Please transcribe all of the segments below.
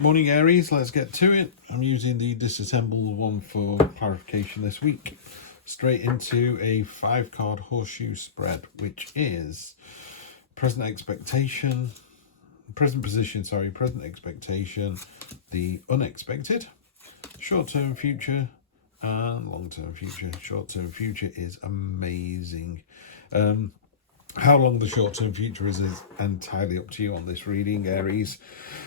Morning Aries, let's get to it. I'm using the disassembled one for clarification this week. Straight into a 5-card horseshoe spread, which is present expectation, present position, present expectation, the unexpected, short-term future, and long-term future. Short-term future is amazing. How long the short-term future is entirely up to you on this reading, Aries.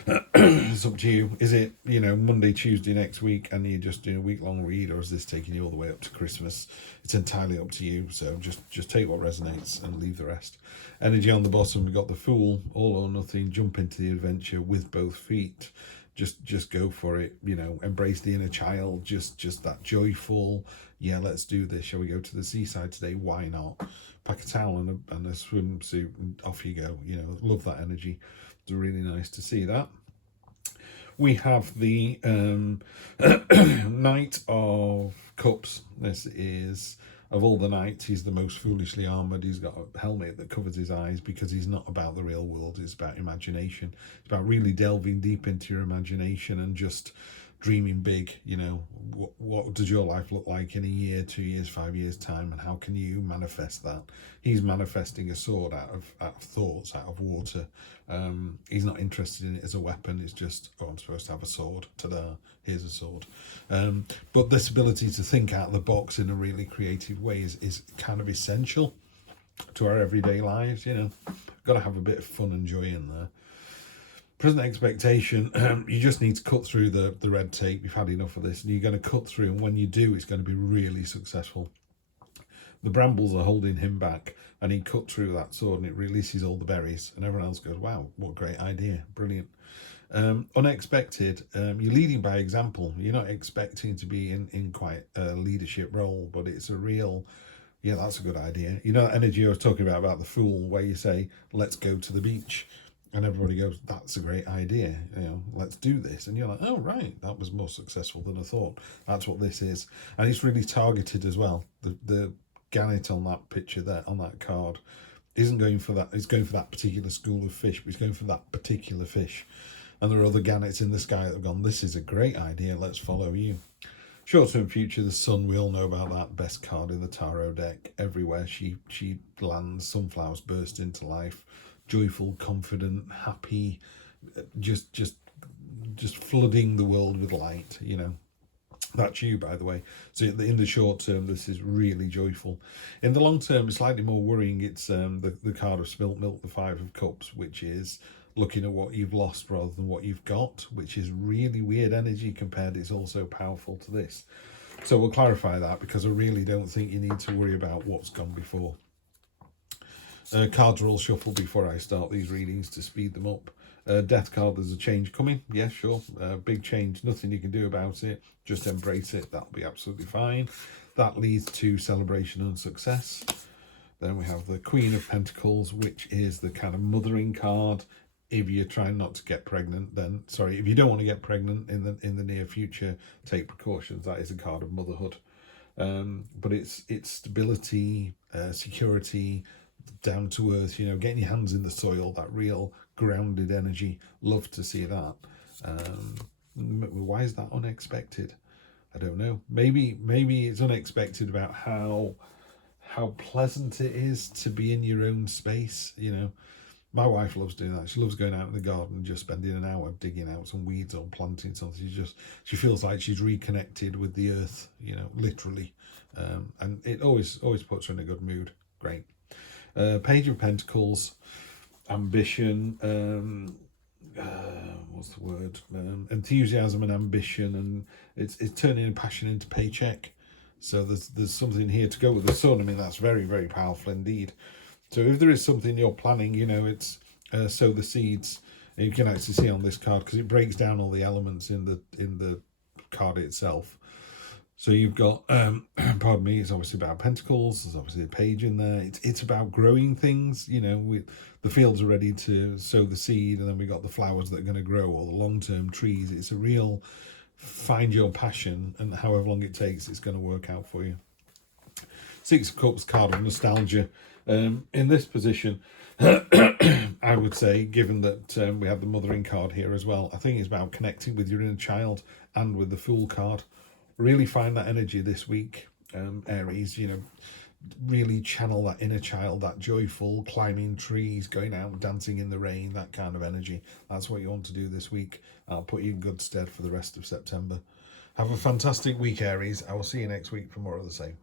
It's up to you. Is it, Monday, Tuesday next week and you're just doing a week-long read, or is this taking you all the way up to Christmas? It's entirely up to you. So just take what resonates and leave the rest. Energy on the bottom, we got the Fool, all or nothing, jump into the adventure with both feet. Just go for it, embrace the inner child, just that joyful, yeah, let's do this. Shall we go to the seaside today? Why not? Pack a towel and a swimsuit and off you go. Love that energy. It's really nice to see that. We have the Knight of Cups. This is, of all the knights, he's the most foolishly armoured. He's got a helmet that covers his eyes because he's not about the real world. It's about imagination. It's about really delving deep into your imagination and just dreaming big. What does your life look like in a year, 2 years, 5 years time, and how can you manifest that? He's manifesting a sword out of thoughts, out of water. He's not interested in it as a weapon. It's just, I'm supposed to have a sword. Ta-da, here's a sword. But this ability to think out of the box in a really creative way is kind of essential to our everyday lives. Got to have a bit of fun and joy in there. Present expectation, you just need to cut through the red tape. You've had enough of this, and you're going to cut through, and when you do, it's going to be really successful. The brambles are holding him back, and he cut through that sword, and it releases all the berries, and everyone else goes, wow, what a great idea, brilliant. Unexpected, you're leading by example. You're not expecting to be in quite a leadership role, but it's a real, yeah, that's a good idea. That energy I was talking about the Fool, where you say, let's go to the beach. And everybody goes, that's a great idea, let's do this. And you're like, oh, right, that was more successful than I thought. That's what this is. And it's really targeted as well. The gannet on that picture there, on that card, isn't going for that. It's going for that particular school of fish, but it's going for that particular fish. And there are other gannets in the sky that have gone, this is a great idea, let's follow you. Short-term future, the sun, we all know about that. Best card in the tarot deck. Everywhere she lands, sunflowers burst into life. Joyful, confident, happy, just flooding the world with light. That's you, by the way. So in the short term, this is really joyful. In the long term, it's slightly more worrying. It's the card of spilt milk, the 5 of cups, which is looking at what you've lost rather than what you've got, which is really weird energy compared. It's also powerful to this. So we'll clarify that, because I really don't think you need to worry about what's gone before. Cards are all shuffled before I start these readings to speed them up. Death card, there's a change coming. Yes, sure. Big change. Nothing you can do about it. Just embrace it. That'll be absolutely fine. That leads to celebration and success. Then we have the Queen of Pentacles, which is the kind of mothering card. If you're trying not to get pregnant, if you don't want to get pregnant in the near future, take precautions. That is a card of motherhood. But it's stability, security, down to earth, getting your hands in the soil, that real grounded energy. Love to see that. Why is that unexpected? I don't know. Maybe it's unexpected about how pleasant it is to be in your own space. My wife loves doing that. She loves going out in the garden and just spending an hour digging out some weeds or planting something. She feels like she's reconnected with the earth, literally. And it always puts her in a good mood. Great. Page of Pentacles, ambition, what's the word? Enthusiasm and ambition, and it's turning passion into paycheck. So there's something here to go with the sun. I mean, that's very, very powerful indeed. So if there is something you're planning, it's sow the seeds. And you can actually see on this card, because it breaks down all the elements in the card itself. So you've got, pardon me, it's obviously about pentacles. There's obviously a page in there. It's about growing things. The fields are ready to sow the seed, and then we got the flowers that are going to grow, or the long-term trees. It's a real find your passion, and however long it takes, it's going to work out for you. 6 of Cups, card of nostalgia. In this position, I would say, given that we have the mothering card here as well, I think it's about connecting with your inner child and with the Fool card. Really find that energy this week, Aries, you know, really channel that inner child, that joyful, climbing trees, going out, dancing in the rain, that kind of energy. That's what you want to do this week. I'll put you in good stead for the rest of September. Have a fantastic week, Aries. I will see you next week for more of the same.